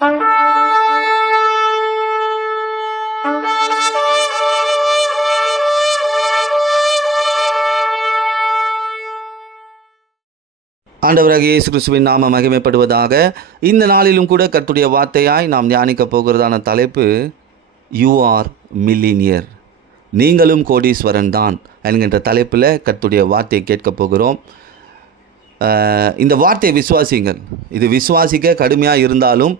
ஆண்டவராகிய இயேசு கிறிஸ்துவின் நாம மகிமைப்படுவதாக. இந்த நாளிலும் கூட கர்த்தருடைய வார்த்தையாய் நாம் தியானிக்க போகிறதான தலைப்பு யூ ஆர் மில்லினியர், நீங்களும் கோடீஸ்வரன் தான் என்கின்ற தலைப்பில் கர்த்தருடைய வார்த்தையை கேட்க போகிறோம். இந்த வார்த்தையை விசுவாசிங்கள். இது விசுவாசிக்க கடுமையாக இருந்தாலும்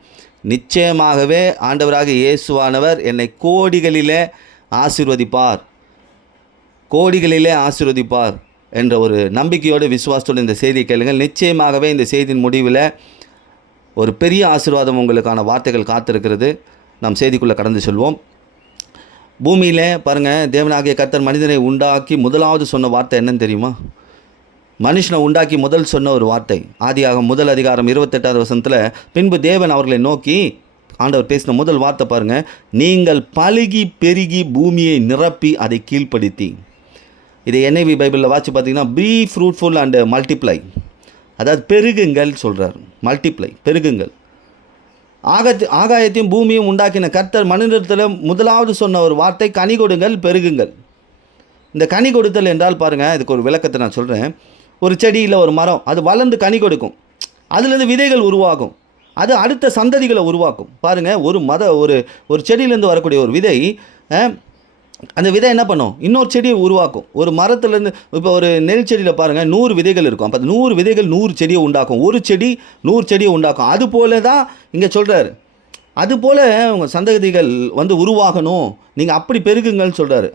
நிச்சயமாகவே ஆண்டவராகிய இயேசுவானவர் என்னை கோடிகளிலே ஆசீர்வதிப்பார் என்ற ஒரு நம்பிக்கையோடு விசுவாசத்தோடு இந்த செய்தியை கேளுங்கள். நிச்சயமாகவே இந்த செய்தியின் முடிவில் ஒரு பெரிய ஆசீர்வாதம் உங்களுக்கான வார்த்தைகள் காத்திருக்கிறது. நாம் செய்திக்குள்ளே கடந்து செல்வோம். பூமியில் பாருங்கள், தேவனாகிய கர்த்தர் மனிதனை உண்டாக்கி முதலாவது சொன்ன வார்த்தை என்னன்னு தெரியுமா? மனுஷனை உண்டாக்கி முதல் சொன்ன ஒரு வார்த்தை ஆதியாகமம் 1 அதிகாரம் 28வது வசனத்தில், பின்பு தேவன் அவர்களை நோக்கி ஆண்டவர் பேசின முதல் வார்த்தை பாருங்கள், நீங்கள் பலுகி பெருகி பூமியை நிரப்பி அதை கீழ்ப்படுத்தி. இதை NIV பைபிளில் வாட்சி பார்த்தீங்கன்னா பி ஃப்ரூட்ஃபுல் அண்ட் மல்டிப்ளை, அதாவது பெருகுங்கள் சொல்கிறார். மல்டிப்ளை, பெருகுங்கள். ஆகாயத்தையும் பூமியும் உண்டாக்கின கர்த்தர் மனிதத்தில் முதலாவது சொன்ன ஒரு வார்த்தை கனி கொடுங்கள், பெருகுங்கள். இந்த கனி கொடுத்தல் என்றால் பாருங்கள், இதுக்கு ஒரு விளக்கத்தை நான் சொல்கிறேன். ஒரு செடியில் ஒரு மரம் அது வளர்ந்து கனி கொடுக்கும், அதுலேருந்து விதைகள் உருவாகும், அது அடுத்த சந்ததிகளை உருவாக்கும். பாருங்கள், ஒரு செடியிலேருந்து வரக்கூடிய ஒரு விதை, அந்த விதை என்ன பண்ணும், இன்னொரு செடியை உருவாக்கும். ஒரு மரத்துலேருந்து, இப்போ ஒரு நெல் செடியில் பாருங்கள் 100 விதைகள் இருக்கும். அப்போ 100 விதைகள் 100 செடியை உண்டாக்கும். ஒரு செடி 100 செடியை உண்டாக்கும். அது போல தான் இங்கே சொல்கிறார். அதுபோல் உங்கள் சந்ததிகள் உருவாகணும், நீங்கள் அப்படி பெருகுங்கள்னு சொல்கிறாரு.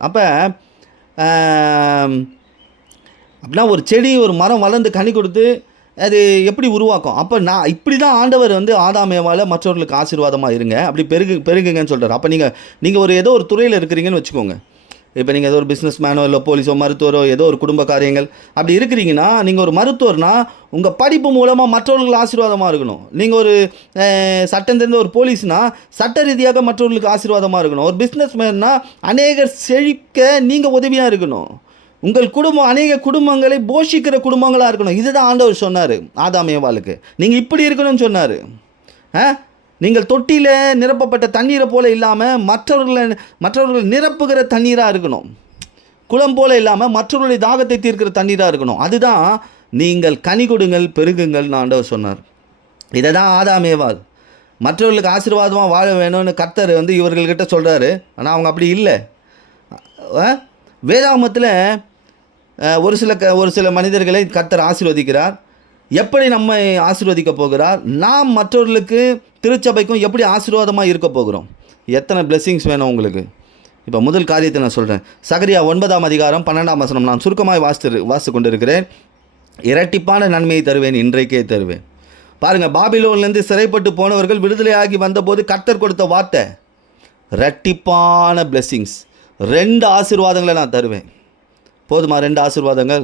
அப்படின்னா ஒரு செடி ஒரு மரம் வளர்ந்து கனி கொடுத்து அது எப்படி உருவாக்கும்? அப்போ நான் இப்படி தான் ஆண்டவர் ஆதாமேவால் மற்றவர்களுக்கு ஆசீர்வாதமாக இருங்க, அப்படி பெருகுங்கன்னு சொல்கிறார். அப்போ நீங்கள் ஏதோ ஒரு துறையில் இருக்கிறீங்கன்னு வச்சுக்கோங்க. இப்போ நீங்கள் ஏதோ ஒரு பிஸ்னஸ் மேனோ இல்லை போலீஸோ மருத்துவரோ ஏதோ ஒரு குடும்ப காரியங்கள் அப்படி இருக்கிறீங்கன்னா, நீங்கள் ஒரு மருத்துவர்னா உங்கள் படிப்பு மூலமாக மற்றவர்களுக்கு ஆசீர்வாதமாக இருக்கணும். நீங்கள் ஒரு சட்டம் தெரிந்த ஒரு போலீஸ்னால் சட்ட ரீதியாக மற்றவர்களுக்கு ஆசீர்வாதமாக இருக்கணும். ஒரு பிஸ்னஸ் மேன்னா அநேகர் செழிக்க நீங்கள் உதவியாக இருக்கணும். உங்கள் குடும்பம் அநேக குடும்பங்களை போஷிக்கிற குடும்பங்களாக இருக்கணும். இதுதான் ஆண்டவர் சொன்னார் ஆதாமேவாளுக்கு. நீங்கள் இப்படி இருக்கணும்னு சொன்னார். நீங்கள் தொட்டியில் நிரப்பப்பட்ட தண்ணீரை போல் இல்லாமல் மற்றவர்களை நிரப்புகிற தண்ணீராக இருக்கணும். குளம் போல் இல்லாமல் மற்றவர்களுடைய தாகத்தை தீர்க்கிற தண்ணீராக இருக்கணும். அதுதான் நீங்கள் கனி கொடுங்கள் பெருகுங்கள்னு ஆண்டவர் சொன்னார். இதை தான் ஆதாமேவாள் மற்றவர்களுக்கு ஆசீர்வாதமாக வாழ வேணும்னு கர்த்தர் இவர்கள்கிட்ட சொல்கிறாரு. ஆனால் அவங்க அப்படி இல்லை. வேதாகமத்தில் ஒரு சில மனிதர்களை கர்த்தர் ஆசீர்வதிக்கிறார். எப்படி நம்மை ஆசீர்வதிக்க போகிறார்? நாம் மற்றவர்களுக்கு திருச்சபைக்கும் எப்படி ஆசீர்வாதமாக இருக்க போகிறோம்? எத்தனை பிளெஸ்ஸிங்ஸ் வேணும் உங்களுக்கு? இப்போ முதல் காரியத்தை நான் சொல்கிறேன். சகரியா 9 அதிகாரம் 12 வசனம் நான் சுருக்கமாக வாசித்து கொண்டிருக்கிறேன். இரட்டிப்பான நன்மையை தருவேன், இன்றைக்கே தருவேன். பாருங்கள், பாபிலோன்லேருந்து சிறைப்பட்டு போனவர்கள் விடுதலையாகி வந்தபோது கர்த்தர் கொடுத்த வார்த்தை இரட்டிப்பான பிளெஸ்ஸிங்ஸ். 2 ஆசீர்வாதங்களை நான் தருவேன். போதுமா 2 ஆசீர்வாதங்கள்?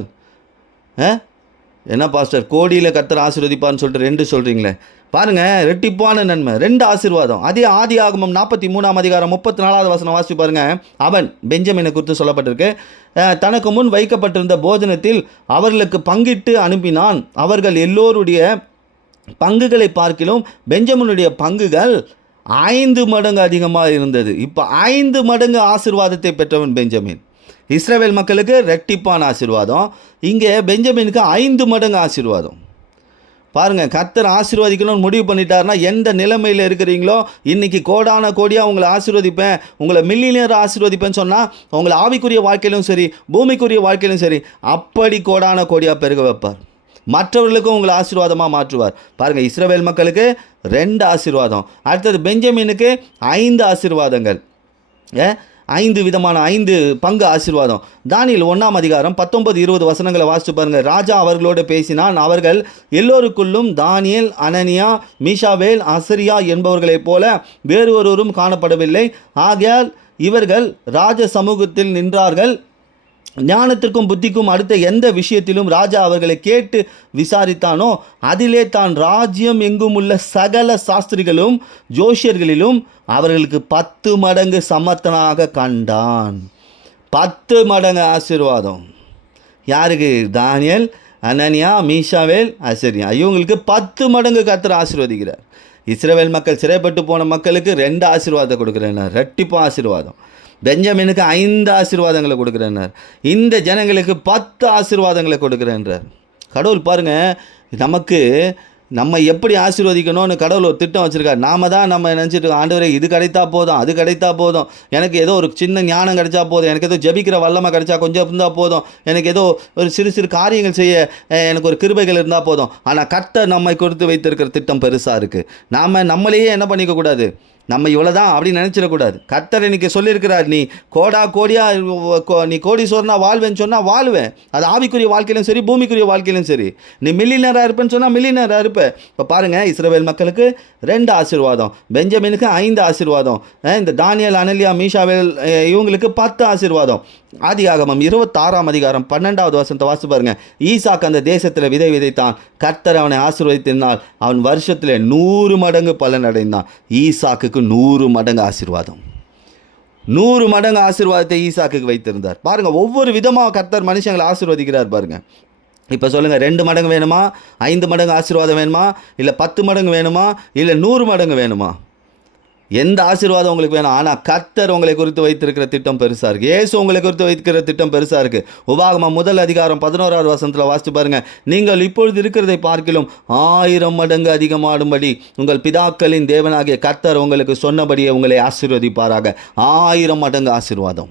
என்ன பாஸ்டர், கோடியில் கர்த்தர் ஆசீர்வதிப்பான்னு சொல்லிட்டு 2 சொல்கிறீங்களே? பாருங்கள், ரெட்டிப்பான நன்மை, 2 ஆசீர்வாதம். அதே ஆதியாகமம் 43 அதிகாரம் 34வது வசனம் வாசி பாருங்கள். அவன் பெஞ்சமினை குறித்து சொல்லப்பட்டிருக்கு. தனக்கு முன் வைக்கப்பட்டிருந்த போஜனத்தில் அவர்களுக்கு பங்கிட்டு அனுப்பினான். அவர்கள் எல்லோருடைய பங்குகளை பார்க்கிலும் பெஞ்சமினுடைய பங்குகள் 5 மடங்கு அதிகமாக இருந்தது. இப்போ 5 மடங்கு ஆசீர்வாதத்தை பெற்றவன் பெஞ்சமின். இஸ்ரவேல் மக்களுக்கு ரெட்டிப்பான ஆசீர்வாதம், இங்கே பெஞ்சமினுக்கு 5 மடங்கு ஆசீர்வாதம். பாருங்கள், கர்த்தர் ஆசீர்வதிக்கணும்னு முடிவு பண்ணிட்டாருன்னா எந்த நிலைமையில் இருக்கிறீங்களோ, இன்றைக்கி கோடான கோடியாக உங்களை ஆசீர்வதிப்பேன், உங்களை மில்லியனர் ஆசீர்வதிப்பேன்னு சொன்னால் உங்களை ஆவிக்குரிய வாழ்க்கையிலும் சரி பூமிக்குரிய வாழ்க்கையிலும் சரி அப்படி கோடான கோடியாக பெருக வைப்பார். மற்றவர்களுக்கும் உங்களை ஆசீர்வாதமாக மாற்றுவார். பாருங்கள், இஸ்ரவேல் மக்களுக்கு 2 ஆசீர்வாதம், அடுத்தது பெஞ்சமினுக்கு 5 ஆசீர்வாதங்கள். 5 விதமான 5 பங்கு ஆசீர்வாதம். தானியேல் 1 அதிகாரம் 19-20 வசனங்களை வாசித்து பாருங்கள். ராஜா அவர்களோடு பேசினான். அவர்கள் எல்லோருக்குள்ளும் தானியேல், அனனியா, மீஷாவேல், அசரியா என்பவர்களைப் போல வேறு ஒருவரும் காணப்படவில்லை. ஆகையால் இவர்கள் ராஜ சமூகத்தில் நின்றார்கள். ஞானத்திற்கும் புத்திக்கும் அடுத்த எந்த விஷயத்திலும் ராஜா அவர்களை கேட்டு விசாரித்தானோ அதிலே தான் ராஜ்யம் எங்கும் உள்ள சகல சாஸ்திரிகளும் ஜோஷியர்களிலும் அவர்களுக்கு 10 மடங்கு சமர்த்தனாக கண்டான். 10 மடங்கு ஆசீர்வாதம் யாருக்கு? தானியேல், அனனியா, மீஷாவேல், அசரியா, இவங்களுக்கு 10 மடங்கு கர்த்தர் ஆசீர்வதிக்கிறார். இஸ்ரவேல் மக்கள் சிறைப்பட்டு போன மக்களுக்கு 2 ஆசீர்வாதத்தை கொடுக்குறேன்னார், ரெட்டிப்பு ஆசீர்வாதம். பெஞ்சமினுக்கு 5 ஆசீர்வாதங்களை கொடுக்குறேன்னார். இந்த ஜனங்களுக்கு 10 ஆசீர்வாதங்களை கொடுக்குறேன்றார். கடவுள் பாருங்கள், நமக்கு நம்ம எப்படி ஆசீர்வதிக்கணும்னு கடவுள் ஒரு திட்டம் வச்சுருக்காரு. நாம தான் நம்ம நினச்சிட்டு ஆண்டவரே இது கிடைத்தா போதும், அது கிடைத்தா போதும், எனக்கு ஏதோ ஒரு சின்ன ஞானம் கிடைச்சா போதும், எனக்கு ஏதோ ஜெபிக்கிற வல்லமை கிடைச்சா கொஞ்சம் இருந்தால் போதும், எனக்கு ஏதோ ஒரு சிறு சிறு காரியங்கள் செய்ய எனக்கு ஒரு கிருபைகள் இருந்தால் போதும். ஆனால் கர்த்தர் நம்மை கொடுத்து வைத்திருக்கிற திட்டம் பெருசாக இருக்குது. நாம் நம்மளையே என்ன பண்ணிக்கக்கூடாது, நம்ம இவ்வளோதான் அப்படின்னு நினச்சிடக்கூடாது. கர்த்தர் இன்னைக்கு சொல்லியிருக்கிறார், நீ நீ கோடீஸ்வரனா வாழ்வேன்னு சொன்னால் வாழ்வேன். அது ஆவிக்குரிய வாழ்க்கையிலும் சரி, பூமிக்குரிய வாழ்க்கையிலும் சரி. நீ மில்லியனராக இருப்பேன்னு சொன்னால் மில்லியனராக இருப்பேன். இப்போ பாருங்கள், இஸ்ரவேல் மக்களுக்கு 2 ஆசீர்வாதம், பெஞ்சமினுக்கு 5 ஆசீர்வாதம், இந்த தானியேல், அனலியா, மீஷாவேல் இவங்களுக்கு 10 ஆசீர்வாதம். ஆதியாகமம் 26ஆம் அதிகாரம் 12வது வசனத்தை வாசித்து பாருங்க. ஈசாக்கு அந்த தேசத்தில் விதை விதைத்தான், கர்த்தர் அவனை ஆசீர்வதித்திருந்தால் அவன் வருஷத்தில் 100 மடங்கு பலன் அடைந்தான். ஈசாக்குக்கு 100 மடங்கு ஆசீர்வாதம், 100 மடங்கு ஆசீர்வாதத்தை ஈசாக்குக்கு வைத்திருந்தார். பாருங்க, ஒவ்வொரு விதமாக கர்த்தர் மனுஷங்களை ஆசீர்வதிக்கிறார் பாருங்க. இப்போ சொல்லுங்கள், 2 மடங்கு வேணுமா, 5 மடங்கு ஆசீர்வாதம் வேணுமா, இல்லை 10 மடங்கு வேணுமா, இல்லை 100 மடங்கு வேணுமா? எந்த ஆசீர்வாதம் உங்களுக்கு வேணும்? ஆனால் கர்த்தர் உங்களை குறித்து வைத்திருக்கிற திட்டம் பெருசாக இருக்குது. இயேசு உங்களை குறித்து வைத்திருக்கிற திட்டம் பெருசாக இருக்குது. உபாகமம் 1 அதிகாரம் 11வது வசனத்தில் வாசித்து பாருங்கள். நீங்கள் இப்பொழுது இருக்கிறதை பார்க்கிலும் 1000 மடங்கு அதிகமாடும்படி உங்கள் பிதாக்களின் தேவனாகிய கர்த்தர் உங்களுக்கு சொன்னபடியே உங்களை ஆசீர்வதிப்பாராக. 1000 மடங்கு ஆசீர்வாதம்.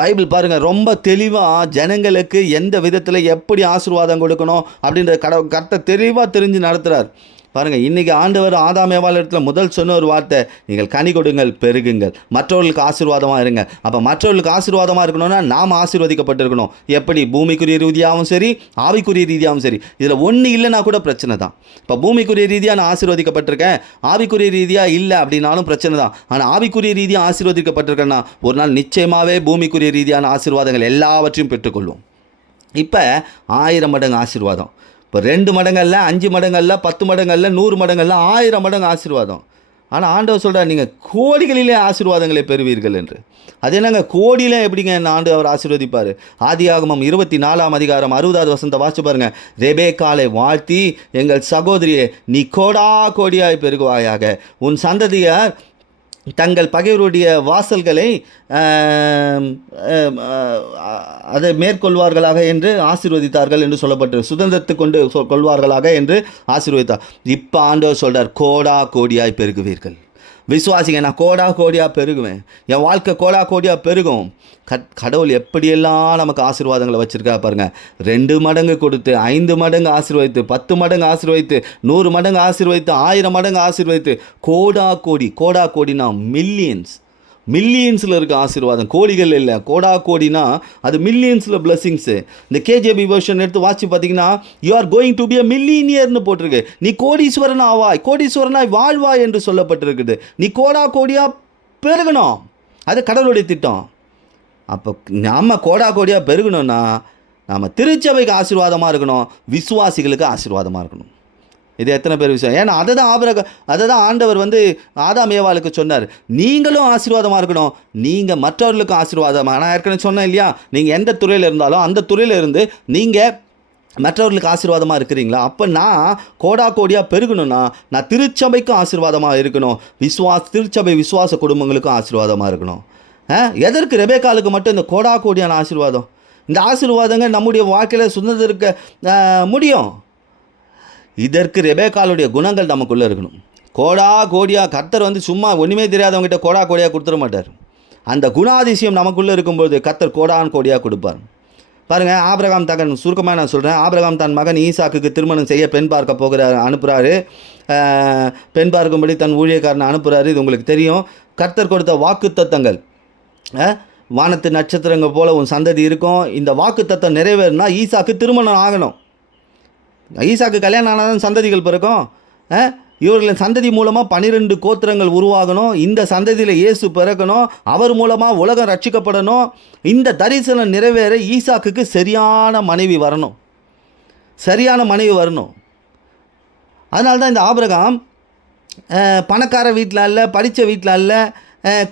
பைபிள் பாருங்கள், ரொம்ப தெளிவாக ஜனங்களுக்கு எந்த விதத்தில் எப்படி ஆசீர்வாதம் கொடுக்கணும் அப்படின்ற கர்த்தர் தெளிவாக தெரிஞ்சு நடத்துகிறார். பாருங்கள், இன்றைக்கி ஆண்டவர் ஆதாம் ஏவாள் இடத்துல முதல் சொன்ன ஒரு வார்த்தை, நீங்கள் கனி கொடுங்கள், பெருகுங்கள், மற்றவர்களுக்கு ஆசீர்வாதமாக இருங்க. அப்போ மற்றவர்களுக்கு ஆசீர்வாதமாக இருக்கணும்னா நாம் ஆசீர்வதிக்கப்பட்டிருக்கணும். எப்படி? பூமிக்குரிய ரீதியாகவும் சரி, ஆவிக்குரிய ரீதியாகவும் சரி. இதில் ஒன்று இல்லைன்னா கூட பிரச்சனை தான். இப்போ பூமிக்குரிய ரீதியாக நான் ஆசீர்வதிக்கப்பட்டிருக்கேன், ஆவிக்குரிய ரீதியாக இல்லை அப்படின்னாலும் பிரச்சனை தான். ஆனால் ஆவிக்குரிய ரீதியாக ஆசீர்வதிக்கப்பட்டிருக்கேன்னா ஒரு நாள் நிச்சயமாகவே பூமிக்குரிய ரீதியான ஆசீர்வாதங்கள் எல்லாவற்றையும் பெற்றுக்கொள்வோம். இப்போ 1000 மடங்கு ஆசீர்வாதம். இப்போ 2 மடங்கள்ல, 5 மடங்கள்ல, 10 மடங்கள்ல, 100 மடங்கள்ல, 1000 மடங்கு ஆசீர்வாதம். ஆனால் ஆண்டவர் சொல்கிறார், நீங்கள் கோடிகளிலே ஆசீர்வாதங்களை பெறுவீர்கள் என்று. அது என்னங்க, கோடியிலே எப்படிங்க என்ன ஆண்டவர் ஆசீர்வதிப்பார்? ஆதியாகமம் 24ஆம் அதிகாரம் 60வது வசனத்தை வாசிச்சு பாருங்கள். ரெபேக்காளை வாழ்த்தி, எங்கள் சகோதரியே நீ கோடா கோடியாய் பெருகுவாயாக, உன் சந்ததியார் தங்கள் பகைவருடைய வாசல்களை அதை மேற்கொள்வார்களாக என்று ஆசீர்வதித்தார்கள் என்று சொல்லப்பட்டு, சுதந்திரத்தை கொண்டு கொள்வார்களாக என்று ஆசீர்வதித்தார். இப்போ ஆண்டவர் சொல்கிறார், கோடா கோடியாய் பெருகுவீர்கள். விசுவாசிங்க, நான் கோடா கோடியாக பெருகுவேன், என் வாழ்க்கை கோடா கோடியாக பெருகும். கடவுள் எப்படியெல்லாம் நமக்கு ஆசீர்வாதங்களை வச்சுருக்கா பாருங்கள். 2 மடங்கு கொடுத்து, 5 மடங்கு ஆசீர்வதித்து, 10 மடங்கு ஆசீர்வதித்து, 100 மடங்கு ஆசீர்வதித்து, 1000 மடங்கு ஆசீர்வதித்து, கோடா கோடினா மில்லியன்ஸில் இருக்க ஆசீர்வாதம், கோடிகள் இல்லை. கோடா கோடினா அது மில்லியன்ஸில் பிளெஸிங்ஸு. இந்த கேஜேபி வெர்ஷன் எடுத்து வாட்சி பார்த்தீங்கன்னா, you are going to be a மில்லியனியர்னு போட்டிருக்கு. நீ கோடீஸ்வரன் ஆவாய், கோடீஸ்வரனாய் வாழ்வாய் என்று சொல்லப்பட்டிருக்குது. நீ கோடா கோடியாக பெருகணும், அது கடவுளுடைய திட்டம். அப்போ நாம் கோடா கோடியாக பெருகணும்னா நாம் திருச்சபைக்கு ஆசீர்வாதமாக இருக்கணும், விசுவாசிகளுக்கு ஆசீர்வாதமாக இருக்கணும். இது எத்தனை பேர் விஷயம்? ஏன்னா அதை தான் ஆண்டவர் ஆதாம் ஏவாளுக்கு சொன்னார், நீங்களும் ஆசீர்வாதமாக இருக்கணும், நீங்கள் மற்றவர்களுக்கும் ஆசீர்வாதமாக. நான் ஏற்கனவே சொன்னேன் இல்லையா, நீங்கள் எந்த துறையில் இருந்தாலும் அந்த துறையில் இருந்து நீங்கள் மற்றவர்களுக்கு ஆசீர்வாதமாக இருக்கிறீங்களா? அப்போ நான் கோடா கோடியாக பெருகணும்னா நான் திருச்சபைக்கும் ஆசீர்வாதமாக இருக்கணும், திருச்சபை விசுவாச குடும்பங்களுக்கும் ஆசீர்வாதமாக இருக்கணும். எதற்கு ரெபேக்காளுக்கு மட்டும் இந்த கோடா கோடியான ஆசீர்வாதம்? இந்த ஆசீர்வாதங்கள் நம்முடைய வாழ்க்கையில் சுதந்திரிக்க முடியும். இதற்கு ரெபேக்காளுடைய குணங்கள் நமக்குள்ளே இருக்கணும். கோடா கோடியாக கர்த்தர் சும்மா ஒன்றுமே தெரியாதவங்ககிட்ட கோடா கோடியாக கொடுத்துட மாட்டார். அந்த குணாதிசயம் நமக்குள்ளே இருக்கும்போது கர்த்தர் கோடான் கோடியாக கொடுப்பார். பாருங்கள், ஆபிரகாம் தகன் சுருக்கமாக நான் சொல்கிறேன். ஆபிரகாம் தன் மகன் ஈசாக்குக்கு திருமணம் செய்ய பெண் பார்க்க அனுப்புகிறாரு. பெண் பார்க்கும்படி தன் ஊழியக்காரனை அனுப்புகிறாரு. இது உங்களுக்கு தெரியும். கர்த்தர் கொடுத்த வாக்குத்தத்தங்கள், வானத்து நட்சத்திரங்கள் போல் உன் சந்ததி இருக்கும். இந்த வாக்குத்தத்தம் நிறைவேறினா ஈசாக்கு திருமணம் ஆகணும். ஈசாக்கு கல்யாணம் ஆனால் சந்ததிகள் பிறக்கும். இவர்களின் சந்ததி மூலமாக 12 கோத்திரங்கள் உருவாகணும். இந்த சந்ததியில் இயேசு பிறக்கணும். அவர் மூலமாக உலகம் ரட்சிக்கப்படணும். இந்த தரிசனம் நிறைவேற ஈசாக்குக்கு சரியான மனைவி வரணும். அதனால தான் இந்த ஆபிரகாம் பணக்கார வீட்டில் அல்ல, படித்த வீட்டில் அல்ல,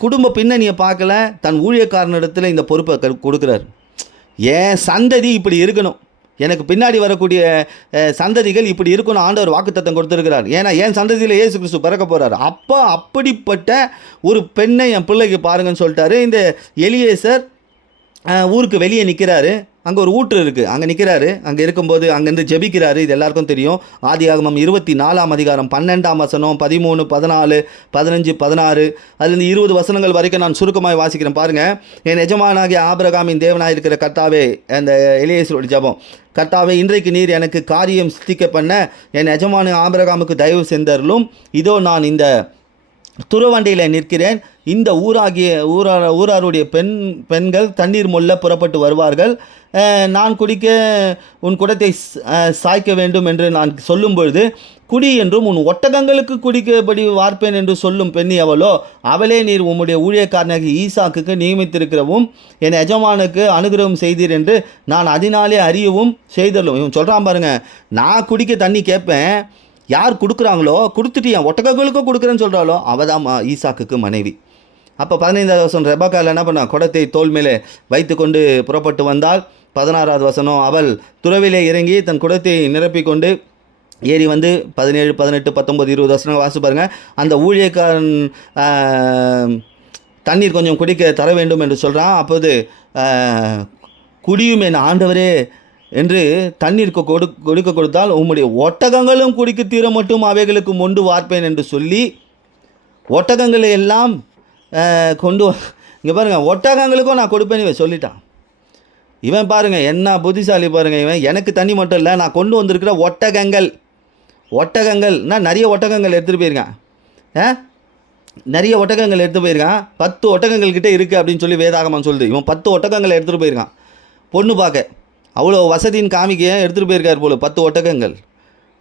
குடும்ப பின்னணியை பார்க்கல, தன் ஊழியக்காரனிடத்தில் இந்த பொறுப்பை கொடுக்குறார். ஏன் சந்ததி இப்படி இருக்கணும், எனக்கு பின்னாடி வரக்கூடிய சந்ததிகள் இப்படி இருக்குன்னு ஆண்டவர் வாக்குத்தத்தம் கொடுத்துருக்கிறார். ஏன்னா என் சந்ததியில் இயேசு கிறிஸ்து பிறக்க போகிறார். அப்போ அப்படிப்பட்ட ஒரு பெண்ணை என் பிள்ளைக்கு பாருங்கன்னு சொல்லிட்டாரு. இந்த எலியேசர் ஊருக்கு வெளியே நிற்கிறாரு. அங்கே ஒரு ஊற்று இருக்குது, அங்கே நிற்கிறாரு. அங்கே இருக்கும்போது அங்கேருந்து ஜெபிக்கிறாரு. இது எல்லாருக்கும் தெரியும். ஆதியாகமம் 24ஆம் அதிகாரம் 12ஆம் வசனம், 13, 14, 15, 16 அதுலேருந்து 20 வசனங்கள் வரைக்கும் நான் சுருக்கமாக வாசிக்கிறேன். பாருங்கள். என் எஜமானாகிய ஆபிரகாமின் தேவனாக இருக்கிற கர்த்தாவே, அந்த எலியேசரோட ஜெபம். கர்த்தாவே, இன்றைக்கு நீர் எனக்கு காரியம் சித்திக்க பண்ண என் எஜமான ஆபிரகாமுக்கு தயவு செஞ்சருளும். இதோ நான் இந்த துறவண்டியில் நிற்கிறேன். இந்த ஊராருடைய பெண்கள் தண்ணீர் மொல்ல புறப்பட்டு வருவார்கள். நான் குடிக்க உன் குடத்தை சாய்க்க வேண்டும் என்று நான் சொல்லும் பொழுது, குடி என்றும் உன் ஒட்டகங்களுக்கு குடிக்கபடி வார்ப்பேன் என்று சொல்லும் பெண்ணி அவளோ, அவளே நீர் உம்முடைய ஊழியக்காரனாகி ஈசாக்குக்கு நியமித்திருக்கிறவும் என் எஜமானுக்கு அனுகிரகம் செய்தீர் என்று நான் அதனாலே அறியவும் செய்தலும். இவன் சொல்கிறான் பாருங்க, நான் குடிக்க தண்ணி கேட்பேன், யார் கொடுக்குறாங்களோ கொடுத்துட்டு என் ஒட்டகங்களுக்கும் கொடுக்குறேன்னு சொல்கிறாளோ அவள் தான் ஈசாக்குக்கு மனைவி. அப்போ 15வது வசனம், ரெபக்கால் என்ன பண்ணா, குடத்தை தோல் மேலே வைத்து கொண்டு புறப்பட்டு வந்தால். 16வது வசனம், அவள் துறவிலே இறங்கி தன் குடத்தை நிரப்பிக்கொண்டு ஏறி வந்து 17, 18, 19, 20 வசனம் வாசி பாருங்கள். அந்த ஊழியக்காரன் தண்ணீர் கொஞ்சம் குடிக்க தர வேண்டும் என்று சொல்கிறான். அப்போது குடியும் என் ஆண்டவரே என்று தண்ணீருக்கு கொடுக்க கொடுத்தால் உம்முடைய ஒட்டகங்களும் குடிக்க தீர மட்டும் அவைகளுக்கு மொண்டு வார்ப்பேன் என்று சொல்லி ஒட்டகங்களை எல்லாம் கொண்டு இங்கே பாருங்கள், ஒட்டகங்களுக்கும் நான் கொடுப்பேன்னு இவன் சொல்லிட்டான். இவன் பாருங்கள் என்ன புத்திசாலி பாருங்கள். இவன் எனக்கு தண்ணி மட்டும் இல்லை, நான் கொண்டு வந்திருக்கிற ஒட்டகங்கள்னா நிறைய ஒட்டகங்கள் எடுத்துகிட்டு போயிருக்கான். நிறைய ஒட்டகங்கள் எடுத்துகிட்டு போயிருக்கான். 10 ஒட்டகங்கள் கிட்டே இருக்குது அப்படின்னு சொல்லி வேதாகமம் சொல்லுது. இவன் 10 ஒட்டகங்களை எடுத்துகிட்டு போயிருக்கான். பொண்ணு பார்க்க அவ்வளோ வசதியின் காமிக்க எடுத்துகிட்டு போயிருக்கார் போல 10 ஒட்டகங்கள்.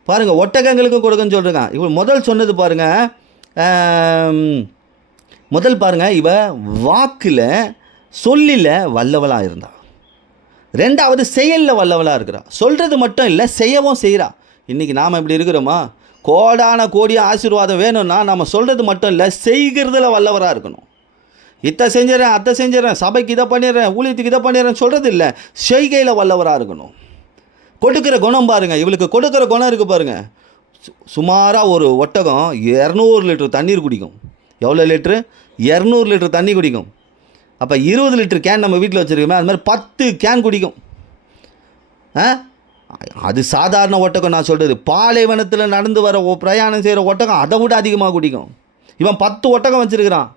பாருங்கள், ஒட்டகங்களுக்கும் கொடுக்கன்னு சொல்லிருக்கான். இவன் முதல் சொன்னது பாருங்கள், இவ வாக்கில் சொல்லில் வல்லவளாக இருந்தா. 2வது செயலில் வல்லவளாக இருக்கிறா. சொல்கிறது மட்டும் இல்லை, செய்யவும் செய்கிறா. இன்றைக்கி நாம் இப்படி இருக்கிறோமா? கோடான கோடிய ஆசீர்வாதம் வேணும்னா நம்ம சொல்கிறது மட்டும் இல்லை, செய்கிறதுல வல்லவராக இருக்கணும். இதை செஞ்சிடறேன், அதை செஞ்சிடறேன், சபைக்கு இதை பண்ணிடுறேன், ஊழியத்துக்கு இதை பண்ணிடுறேன் சொல்கிறது இல்லை, செய்கையில் வல்லவராக இருக்கணும். கொடுக்குற குணம் பாருங்கள், இவளுக்கு கொடுக்குற குணம் இருக்குது பாருங்கள். சுமாராக ஒரு ஒட்டகம் 200 லிட்டர் தண்ணீர் குடிக்கும். எவ்வளோ லிட்ரு? 200 லிட்டர் தண்ணி குடிக்கும். அப்போ 20 லிட்டர் கேன் நம்ம வீட்டில் வச்சுருக்கோமே, அது மாதிரி 10 கேன் குடிக்கும். அது சாதாரண ஒட்டகம். நான் சொல்கிறது பாலைவனத்தில் நடந்து வர பிரயாணம் செய்கிற ஒட்டகம் அதை விட அதிகமாக குடிக்கும். இவன் 10 ஒட்டகம் வச்சுருக்கிறான்.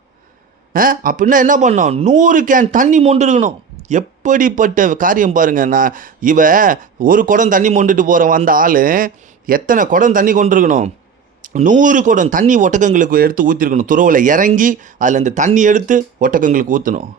அப்படின்னா என்ன பண்ணோம்? 100 கேன் தண்ணி மொண்டுருக்கணும். எப்படிப்பட்ட காரியம் பாருங்கள். இவ ஒரு குடம் தண்ணி மொண்டுட்டு போகிற வந்த ஆள் எத்தனை குடம் தண்ணி கொண்டிருக்கணும்? 100 குடம் தண்ணி ஒட்டகங்களுக்கு எடுத்து ஊற்றிருக்கணும். துறவில் இறங்கி அதில் இந்த தண்ணி எடுத்து ஒட்டகங்களுக்கு ஊற்றணும்.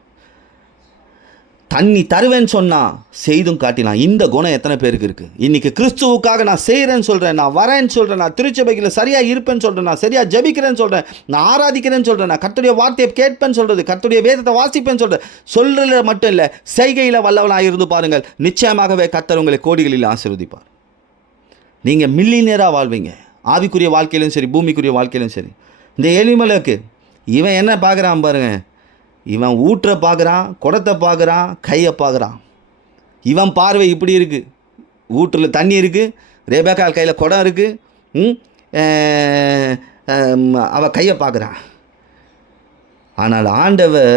தண்ணி தருவேன்னு சொன்னால் செய்தும் காட்டினான். இந்த குணம் எத்தனை பேருக்கு இருக்குது? இன்றைக்கி கிறிஸ்துவுக்காக நான் செய்கிறேன்னு சொல்கிறேன், நான் வரேன்னு சொல்கிறேன், நான் திருச்சபையில் சரியாக இருப்பேன்னு சொல்கிறேன், நான் சரியாக ஜபிக்கிறேன்னு சொல்கிறேன், நான் ஆராதிக்கிறேன்னு சொல்கிறேன், நான் கர்த்தருடைய வார்த்தையை கேட்பேன்னு சொல்கிறது, கர்த்தருடைய வேதத்தை வாசிப்பேன்னு சொல்கிறேன். சொல்கிறதுல மட்டும் இல்லை, செய்கையில் வல்லவனாக இருந்து பாருங்கள். நிச்சயமாகவே கர்த்தர் உங்களை கோடிகளில் ஆசீர்வதிப்பார். நீங்கள் மில்லியனராக வாழ்வீங்க. ஆவிக்குரிய வாழ்க்கையிலும் சரி, பூமிக்குரிய வாழ்க்கையிலும் சரி. இந்த எலிமலைக்கு இவன் என்ன பார்க்குறான் பாருங்கள். இவன் ஊற்றை பார்க்குறான், குடத்தை பார்க்குறான், கையை பார்க்குறான். இவன் பார்வை இப்படி இருக்குது. ஊற்றில் தண்ணி இருக்குது, ரெபெக்காள் கையில் குடம் இருக்குது, அவள் கையை பார்க்குறான். ஆனால் ஆண்டவர்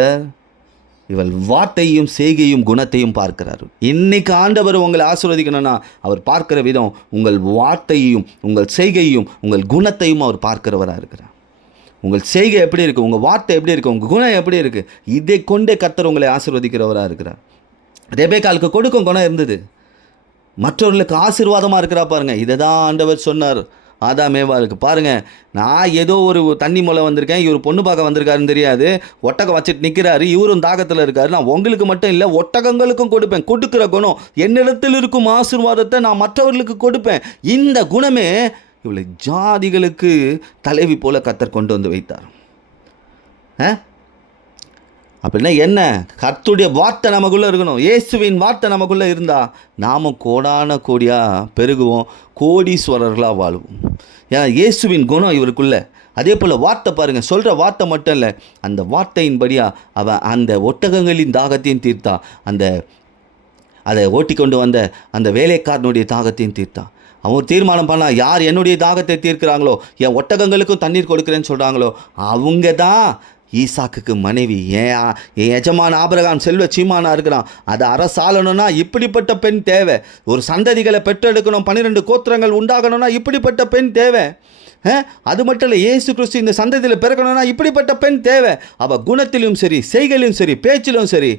இவள் வார்த்தையும் செய்கையும் குணத்தையும் பார்க்கிறார். இன்றைக்கி ஆண்டவர் உங்களை ஆசீர்வதிக்கணும்னா அவர் பார்க்கிற விதம் உங்கள் வார்த்தையையும் உங்கள் செய்கையும் உங்கள் குணத்தையும் அவர் பார்க்கிறவராக இருக்கிறார். உங்கள் செய்கை எப்படி இருக்குது, உங்கள் வார்த்தை எப்படி இருக்குது, உங்கள் குணம் எப்படி இருக்குது, இதை கொண்டே கர்த்தர் உங்களை ஆசீர்வதிக்கிறவராக இருக்கிறார். ரெபெக்காளுக்கு கொடுக்கும் குணம் இருந்தது, மற்றவர்களுக்கு ஆசீர்வாதமாக இருக்கிறா பாருங்கள். இதை தான் ஆண்டவர் சொன்னார் ஆதாமேவாளுக்கு. பாருங்கள், நான் ஏதோ ஒரு தண்ணி மூலை வந்திருக்கேன், இவர் பொண்ணு பார்க்க வந்திருக்காருன்னு தெரியாது, ஒட்டகம் வச்சுட்டு நிற்கிறாரு, இவரும் தாகத்தில் இருக்காரு. நான் உங்களுக்கு மட்டும் இல்லை ஒட்டகங்களுக்கும் கொடுப்பேன். கொடுக்குற குணம், என்னிடத்தில் இருக்கும் ஆசீர்வாதத்தை நான் மற்றவர்களுக்கு கொடுப்பேன். இந்த குணமே இவளை ஜாதிகளுக்கு தலைவி போல கர்த்தர் கொண்டு வந்து வைத்தார். அப்படின்னா என்ன? கர்த்தருடைய வார்த்தை நமக்குள்ளே இருக்கணும். இயேசுவின் வார்த்தை நமக்குள்ளே இருந்தால் நாம் கோடான கோடியாக பெருகுவோம், கோடீஸ்வரர்களாக வாழுவோம். ஏன்னா இயேசுவின் குணம் இவருக்குள்ள. அதே போல் வார்த்தை பாருங்கள், சொல்கிற வார்த்தை மட்டும் இல்லை, அந்த வார்த்தையின்படியாக அவன் அந்த ஒட்டகங்களின் தாகத்தையும் தீர்த்தா, அந்த அதை ஓட்டி கொண்டு வந்த அந்த வேலைக்காரனுடைய தாகத்தையும் தீர்த்தான். அவன் ஒரு தீர்மானம் பண்ணான், யார் என்னுடைய தாகத்தை தீர்க்கிறாங்களோ, என் ஒட்டகங்களுக்கும் தண்ணீர் கொடுக்குறேன்னு சொல்கிறாங்களோ அவங்க தான் ஈசாக்குக்கு மனைவி. என் எஜமான ஆபிரகாம் செல்வ சீமானா இருக்கிறான், அதை அரசாளணும்னா இப்படிப்பட்ட பெண் தேவை. ஒரு சந்ததிகளை பெற்றெடுக்கணும், 12 கோத்திரங்கள் உண்டாகணும்னா இப்படிப்பட்ட பெண் தேவை. அது மட்டும் இல்லை, இயேசு கிறிஸ்து இந்த சந்ததியில் பிறக்கணும்னா இப்படிப்பட்ட பெண் தேவை. அவள் குணத்திலும் சரி, செய்கையிலும் சரி, பேச்சிலும் சரி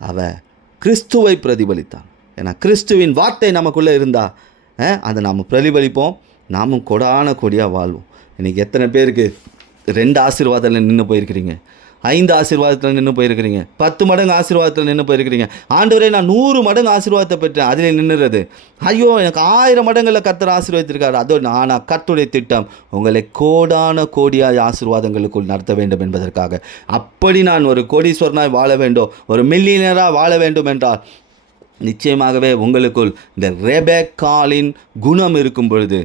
அவள் கிறிஸ்துவை பிரதிபலித்தான். ஏன்னா கிறிஸ்துவின் வார்த்தை நமக்குள்ளே இருந்தால் அதை நாம் பிரதிபலிப்போம், நாமும் கொடான கொடியாக வாழ்வோம். இன்றைக்கி எத்தனை பேருக்கு 2 ஆசீர்வாதத்தில் நின்று போயிருக்கிறீங்க, 5 ஆசீர்வாதத்தில் நின்று போயிருக்கிறீங்க, 10 மடங்கு ஆசீர்வாதத்தில் நின்று போயிருக்கிறீங்க. ஆண்டவரே நான் 100 மடங்கு ஆசீர்வாதத்தை பெற்றேன், அதில் நின்றுறது. ஐயோ எனக்கு 1000 மடங்களில் கர்த்தர் ஆசீர்வதித்திருக்காரு. அதோ ஆனால் கர்த்தருடைய திட்டம் உங்களை கோடான கோடியாய் ஆசீர்வாதங்களுக்குள் நடத்த வேண்டும் என்பதற்காக. அப்படி நான் ஒரு கோடீஸ்வரனாய் வாழ வேண்டும், ஒரு மில்லியனராக வாழ வேண்டும் என்றால் நிச்சயமாகவே உங்களுக்குள் இந்த ரெபெக்காளின் குணம் இருக்கும் பொழுது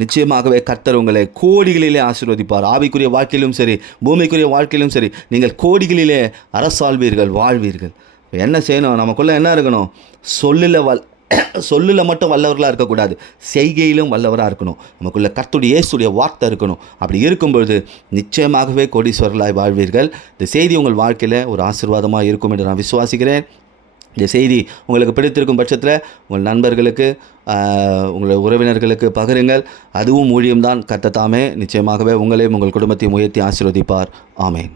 நிச்சயமாகவே கர்த்தர் உங்களை கோடிகளிலே ஆசீர்வதிப்பார். ஆவிக்குரிய வாழ்க்கையிலும் சரி, பூமிக்குரிய வாழ்க்கையிலும் சரி, நீங்கள் கோடிகளிலே அரசாள்வீர்கள், வாழ்வீர்கள். என்ன செய்யணும்? நமக்குள்ளே என்ன இருக்கணும்? சொல்லில் மட்டும் வல்லவர்களாக இருக்கக்கூடாது, செய்கையிலும் வல்லவராக இருக்கணும். நமக்குள்ளே கர்த்தருடைய இயேசுடைய வார்த்தை இருக்கணும். அப்படி இருக்கும் பொழுது நிச்சயமாகவே கோடீஸ்வரர்களாய் வாழ்வீர்கள். இந்த செய்தி உங்கள் வாழ்க்கையில் ஒரு ஆசீர்வாதமாக இருக்கும் என்று நான் விசுவாசிக்கிறேன். இந்த செய்தி உங்களுக்கு பிடித்திருக்கும் பட்சத்தில் உங்கள் நண்பர்களுக்கு, உங்கள் உறவினர்களுக்கு பகிருங்கள். அதுவும் ஊழியம்தான். கர்த்தர் தாமே நிச்சயமாகவே உங்களையும் உங்கள் குடும்பத்தையும் உயர்த்தி ஆசீர்வதிப்பார். ஆமென்.